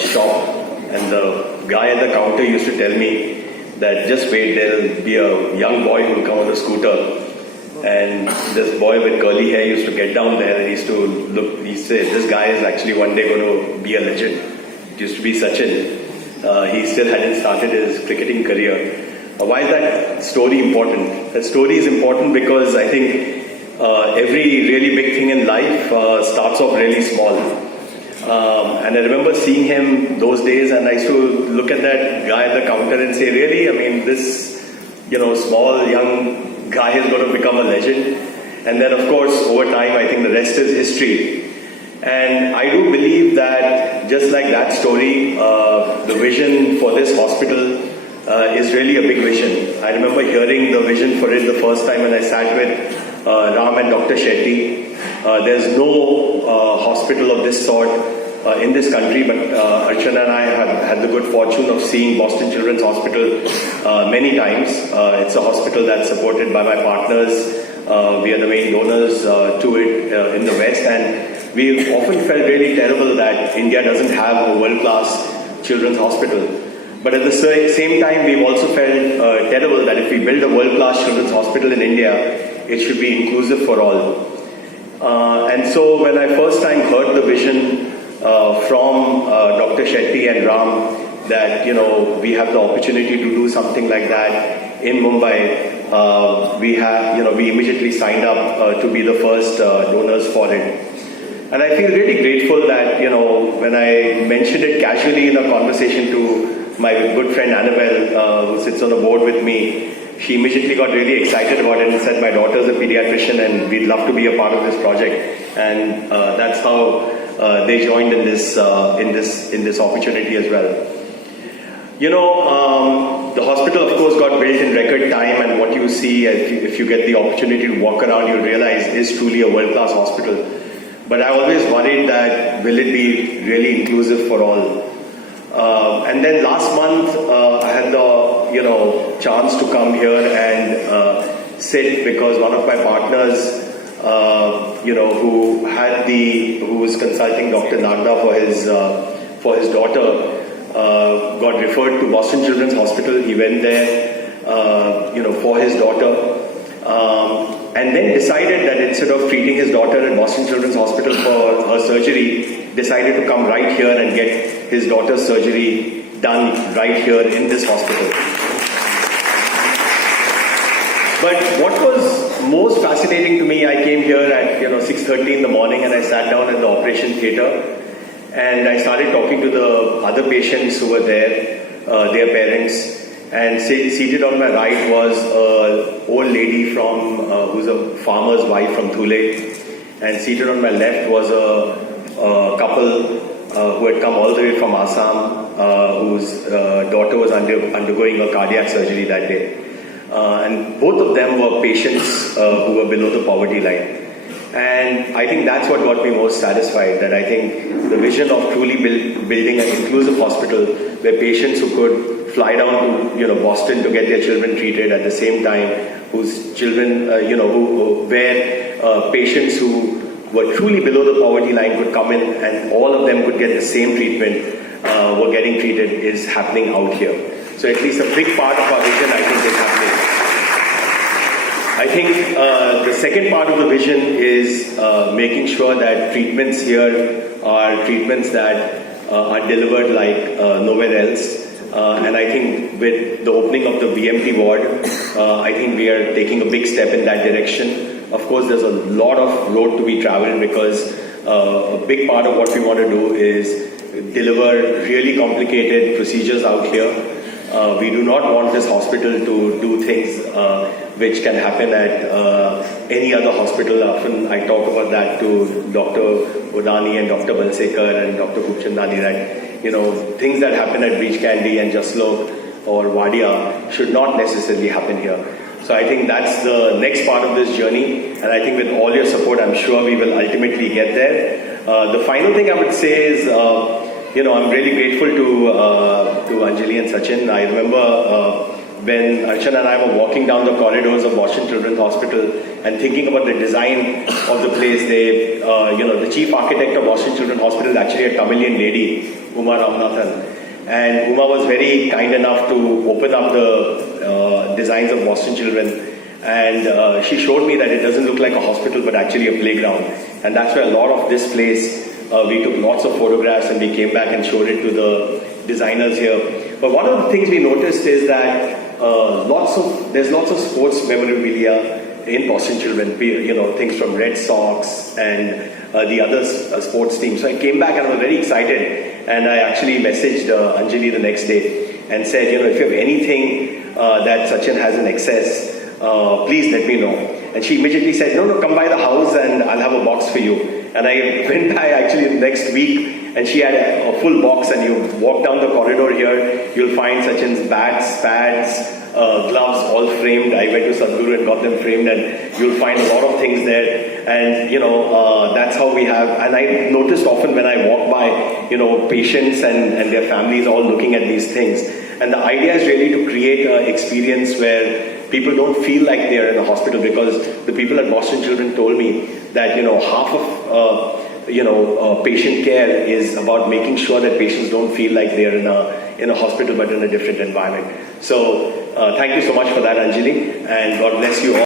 shop, and the guy at the counter used to tell me that just wait, there'll be a young boy who will come on a scooter. And this boy with curly hair used to get down there and he used to look, he said, this guy is actually one day going to be a legend. It used to be Sachin. He still hadn't started his cricketing career. Why is that story important? That story is important because I think every really big thing in life starts off really small. And I remember seeing him those days, and I used to look at that guy at the counter and say, really? I mean, this, small, young guy is going to become a legend. And then, of course, over time, I think the rest is history. And I do believe that, just like that story, the vision for this hospital is really a big vision. I remember hearing the vision for it the first time when I sat with Ram and Dr. Shetty. There's no hospital of this sort in this country, but Archana and I have had the good fortune of seeing Boston Children's Hospital many times. It's a hospital that's supported by my partners. We are the main donors to it in the West, and we've often felt really terrible that India doesn't have a world-class children's hospital. But at the same time, we've also felt terrible that if we build a world-class children's hospital in India, it should be inclusive for all. And so when I first time heard the vision from Dr. Shetty and Ram that, we have the opportunity to do something like that in Mumbai, we immediately signed up to be the first donors for it. And I feel really grateful that, when I mentioned it casually in a conversation to my good friend Annabelle, who sits on the board with me, she immediately got really excited about it and said, my daughter's a pediatrician and we'd love to be a part of this project. And that's how they joined in this opportunity as well. The hospital, of course, got built in record time, and what you see, if you get the opportunity to walk around, you realize is truly a world-class hospital. But I always worried that will it be really inclusive for all? And then last month, I had the chance to come here and sit because one of my partners, who was consulting Dr. Nagda for his daughter, got referred to Boston Children's Hospital. He went there, for his daughter. And then decided that instead of treating his daughter at Boston Children's Hospital for her surgery, decided to come right here and get his daughter's surgery done right here in this hospital. But what was most fascinating to me, I came here at 6:30 in the morning and I sat down in the operation theatre and I started talking to the other patients who were there, their parents. And seated on my right was an old lady who's a farmer's wife from Thule. And seated on my left was a couple who had come all the way from Assam, whose daughter was undergoing a cardiac surgery that day. And both of them were patients who were below the poverty line. And I think that's what got me most satisfied, that I think the vision of truly building an inclusive hospital where patients who could fly down to Boston to get their children treated at the same time, whose children, where patients who were truly below the poverty line could come in and all of them could get the same treatment, were getting treated, is happening out here. So at least a big part of our vision, I think, is happening. I think the second part of the vision is making sure that treatments here are treatments that are delivered like nowhere else. And I think with the opening of the BMT ward, I think we are taking a big step in that direction. Of course, there's a lot of road to be traveled because a big part of what we want to do is deliver really complicated procedures out here. We do not want this hospital to do things which can happen at any other hospital. Often I talk about that to Dr. Odani and Dr. Balsekar and Dr. Kupchandani that, things that happen at Breach Candy and Jaslok or Wadia should not necessarily happen here. So I think that's the next part of this journey. And I think with all your support, I'm sure we will ultimately get there. The final thing I would say is, I'm really grateful to Anjali and Sachin. I remember when Archana and I were walking down the corridors of Boston Children's Hospital and thinking about the design of the place. The chief architect of Boston Children's Hospital is actually a Tamilian lady Uma Ramanathan. And Uma was very kind enough to open up the designs of Boston Children. And she showed me that it doesn't look like a hospital, but actually a playground. And that's where a lot of this place, we took lots of photographs and we came back and showed it to the designers here. But one of the things we noticed is that there's lots of sports memorabilia in Boston Children, things from Red Sox and the other sports teams. So I came back and I was very excited, and I actually messaged Anjali the next day and said, if you have anything that Sachin has in excess, please let me know. And she immediately said, no, come by the house and I'll have a box for you. And I went by actually the next week, and she had a full box, and you walk down the corridor here, you'll find Sachin's bats, pads, gloves all framed. I went to Sadhguru and got them framed, and you'll find a lot of things there. And that's how we have. And I noticed often when I walk by, patients and their families all looking at these things. And the idea is really to create an experience where people don't feel like they're in a hospital, because the people at Boston Children told me that half of patient care is about making sure that patients don't feel like they're in a hospital but in a different environment. So thank you so much for that, Anjali, and God bless you all.